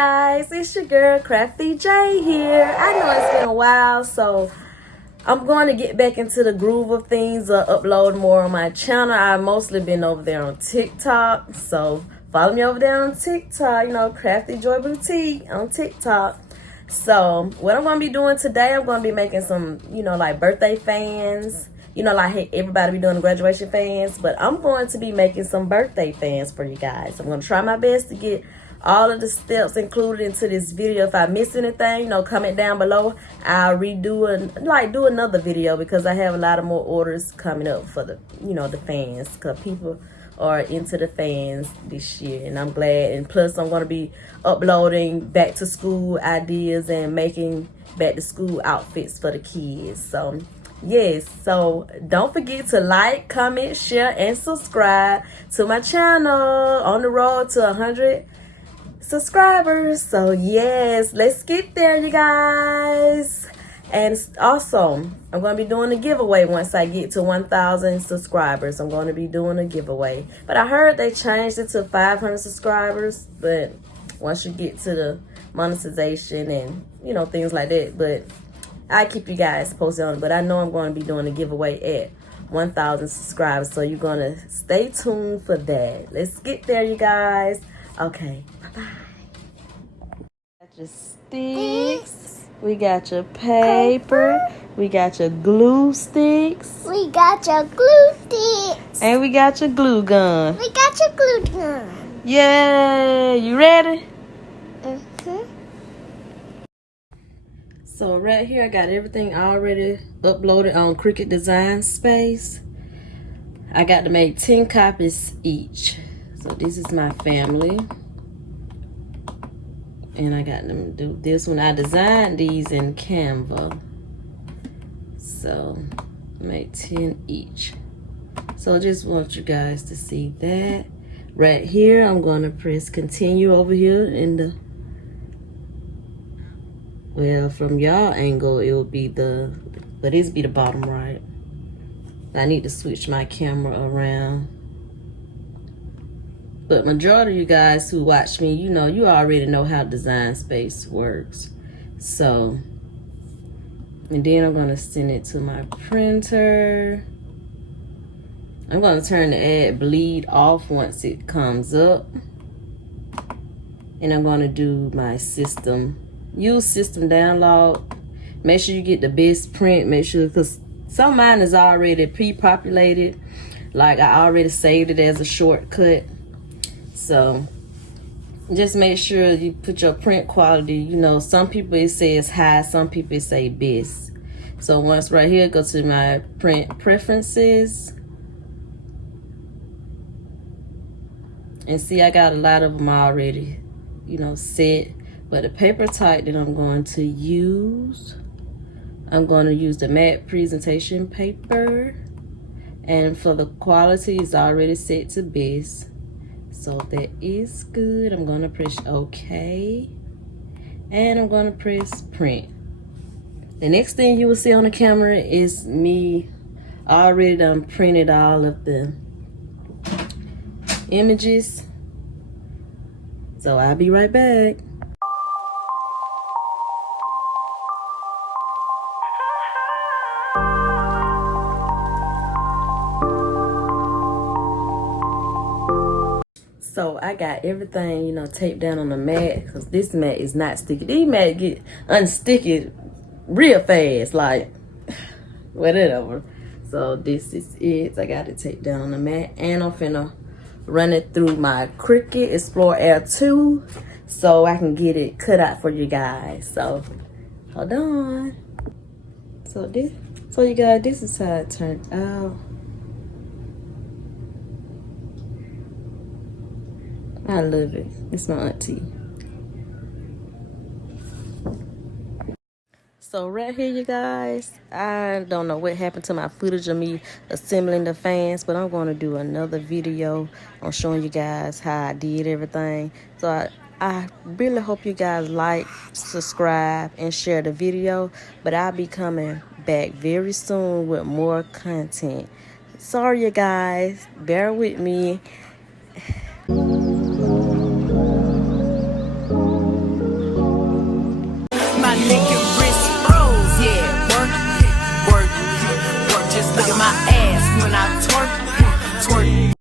guys, it's your girl Crafty J here. I know it's been a while, so I'm going to get back into the groove of things, upload more on my channel. I've mostly been over there on TikTok, so follow me over there on TikTok, you know, Crafty Joy Boutique on TikTok. So what I'm going to be doing today, I'm going to be making some, you know, like birthday fans. You know, like everybody be doing the graduation fans, but I'm going to be making some birthday fans for you guys. I'm going to try my best to get all of the steps included into this video. If I miss anything, you know, comment down below. I'll redo and do another video because I have a lot of more orders coming up for the, you know, the fans, because people are into the fans this year, and I'm glad. And plus, I'm going to be uploading back to school ideas and making back to school outfits for the kids. So yes, so don't forget to like, comment, share, and subscribe to my channel. On the road to 100 subscribers. So yes, let's get there, you guys. And also, I'm going to be doing a giveaway once I get to 1,000 subscribers. I'm going to be doing a giveaway. But I heard they changed it to 500 subscribers. But once you get to the monetization and, you know, things like that. But I keep you guys posted on it, but I know I'm going to be doing a giveaway at 1,000 subscribers, so you're going to stay tuned for that. Let's get there, you guys. Okay, bye-bye. Got your sticks. We got your paper. We got your glue sticks. We got your glue sticks. And we got your glue gun. We got your glue gun. Yay! You ready? So right here, I got everything already uploaded on Cricut Design Space. I got to make 10 copies each. So this is my family. And I got them to do this one. I designed these in Canva. So make 10 each. So I just want you guys to see that. Right here, I'm going to press continue over here in the, well, from y'all angle, it will be the, but this be the bottom right. I need to switch my camera around. But majority of you guys who watch me, you know, you already know how Design Space works. So, and then I'm gonna send it to my printer. I'm gonna turn the add bleed off once it comes up. And I'm gonna do my system. Use system download. Make sure you get the best print. Make sure, because some of mine is already pre-populated. Like I already saved it as a shortcut. So just make sure you put your print quality. You know, some people it says high, some people it say best. So once right here, go to my print preferences. And see, I got a lot of them already, you know, set. But the paper type that I'm going to use, I'm going to use the matte presentation paper. And for the quality, it's already set to best. So that is good. I'm going to press OK. And I'm going to press print. The next thing you will see on the camera is me already done printed all of the images. So I'll be right back. So I got everything, you know, taped down on the mat, because this mat is not sticky. These mats get unsticky real fast, like whatever. So this is it. I got it taped down on the mat, and I'm finna run it through my Cricut Explore Air 2 so I can get it cut out for you guys. So hold on. So you guys, this is how it turned out. I love it. It's my auntie. So right here, you guys, I don't know what happened to my footage of me assembling the fans, but I'm going to do another video on showing you guys how I did everything. So I really hope you guys like, subscribe, and share the video. But I'll be coming back very soon with more content. Sorry, you guys. Bear with me.